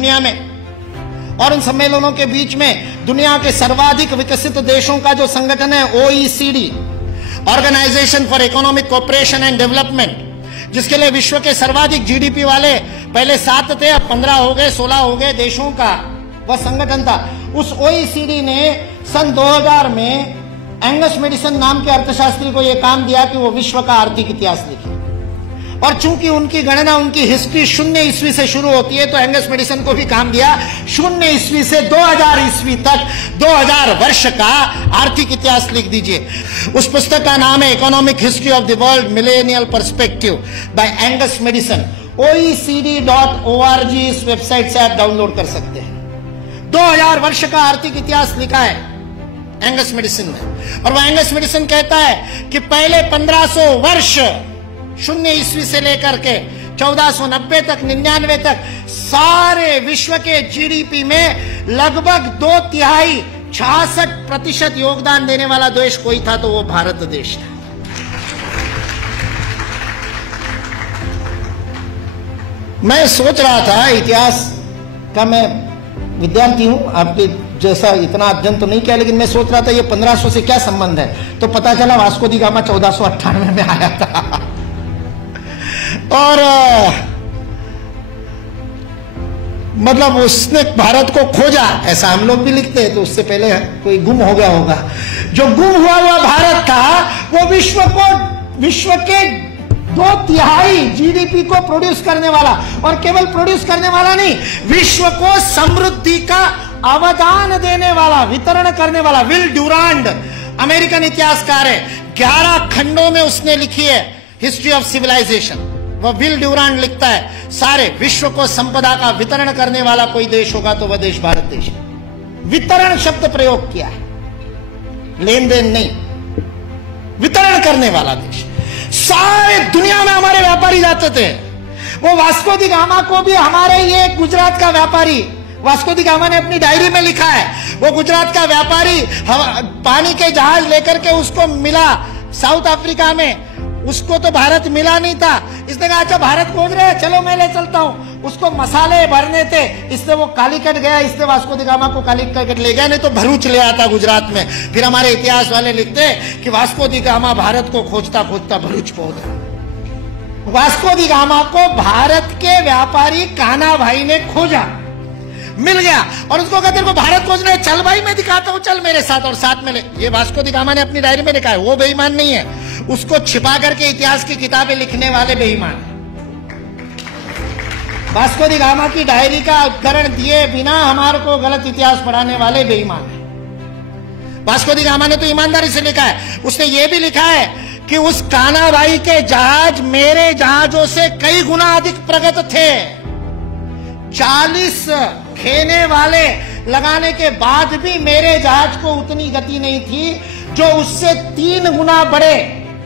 दुनिया में। और उन सम्मेलनों के बीच में दुनिया के सर्वाधिक विकसित देशों का जो संगठन है OECD, organisation for economic cooperation and development, जिसके लिए विश्व के सर्वाधिक GDP वाले पहले 7 थे, अब 15 हो गए, 16 हो गए देशों का वह संगठन था। उस OECD ने सन 2000 में एंगस मैडिसन नाम के अर्थशास्त्री को यह काम दिया कि वो विश्व का आर्थिक इतिहास लिखे। और चूंकि उनकी गणना, उनकी हिस्ट्री 0 ईस्वी से शुरू होती है, तो एंगस मैडिसन को भी काम दिया 0 ईस्वी से 2000 ईस्वी तक 2000 वर्ष का आर्थिक इतिहास लिख दीजिए। उस पुस्तक का नाम है economic history of the world millennial perspective by Angus Maddison. OECD.org इस वेबसाइट से आप डाउनलोड कर सकते हैं। 2000 वर्ष का आर्थिक इतिहास लिखा है एंगस मैडिसन ने। और वह एंगस मैडिसन कहता है कि पहले 1500 वर्ष 0 ईस्वी से लेकर के 1490 तक, 99 तक, सारे विश्व के GDP में लगभग 2/3 66% योगदान देने वाला देश कोई था तो वो भारत देश था। मैं सोच रहा था, इतिहास का मैं विद्यार्थी हूं, आपके जैसा इतना अध्ययन तो नहीं किया, लेकिन मैं सोच रहा था ये 1500 से क्या संबंध है। तो पता चला वास्को दी गामा 1498 में आया था। और मतलब उसने भारत को खोजा, ऐसा हम लोग भी लिखते हैं, तो उससे पहले कोई गुम हो गया होगा। जो गुम हुआ भारत था वो विश्व के 2/3 GDP को प्रोड्यूस करने वाला, और केवल प्रोड्यूस करने वाला नहीं, विश्व को समृद्धि का अवदान देने वाला, वितरण करने वाला। विल ड्यूरांड अमेरिकन इतिहासकार है, 11 खंडों में उसने लिखी है हिस्ट्री ऑफ सिविलाइजेशन। वह विल ड्यूरांड लिखता है सारे विश्व को संपदा का वितरण करने वाला कोई देश होगा तो वह देश भारत देश है। वितरण शब्द प्रयोग किया है, लेन देन नहीं, वितरण करने वाला देश। सारे दुनिया में हमारे व्यापारी जाते थे। वो वास्को दी गामा को भी हमारे ये गुजरात का व्यापारी, वास्को दी गामा ने अपनी डायरी में लिखा है, वो गुजरात का व्यापारी पानी के जहाज लेकर के उसको मिला साउथ अफ्रीका में। उसको तो भारत मिला नहीं था। इसने कहा अच्छा भारत खोज रहे हैं, चलो मैं ले चलता हूं। उसको मसाले भरने थे, इसलिए वो कालीकट गया, इसलिए वास्को दी गामा को कालीकट ले गया, नहीं तो भरूच ले आता गुजरात में। फिर हमारे इतिहास वाले लिखते कि वास्को दी गामा भारत को खोजता खोजता भरूच पहुंच गया। वास्को दी गामा को भारत के व्यापारी कान्हा भाई ने खोजा, मिल गया, और उसको कहते को भारत खोजने, चल भाई मैं दिखाता हूं, चल मेरे साथ, और साथ में ले। ये वास्को दी गामा ने अपनी डायरी में लिखा है, वो बेईमान नहीं है, उसको छिपा करके इतिहास की किताबें लिखने वाले बेईमान। वास्को दी गामा की डायरी का उद्धरण दिए बिना हमारे को गलत इतिहास पढ़ाने वाले बेईमान है। वास्को दी गामा ने तो ईमानदारी से लिखा है। उसने ये भी लिखा है कि उस कान्हा भाई के जहाज मेरे जहाजों से कई गुना अधिक प्रगत थे। 40 खेने वाले लगाने के बाद भी मेरे जहाज को उतनी गति नहीं थी जो उससे 3 गुना बड़े,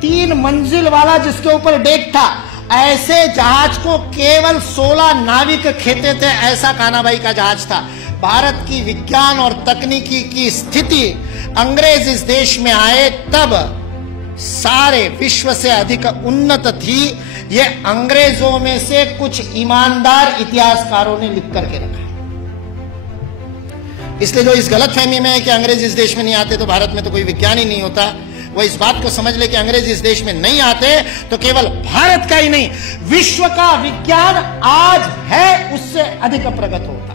3 मंजिल वाला जिसके ऊपर डेक था, ऐसे जहाज को केवल 16 नाविक खेते थे। ऐसा कान्हा भाई का जहाज था। भारत की विज्ञान और तकनीकी की स्थिति अंग्रेज इस देश में आए तब सारे विश्व से अधिक उन्नत थी। ये अंग्रेजों में से कुछ ईमानदार इतिहासकारों ने लिख करके रखा। इसलिए जो इस गलतफहमी में है कि अंग्रेज इस देश में नहीं आते तो भारत में तो कोई विज्ञान ही नहीं होता, वो इस बात को समझ ले कि अंग्रेज इस देश में नहीं आते तो केवल भारत का ही नहीं, विश्व का विज्ञान आज है उससे अधिक प्रगत होता।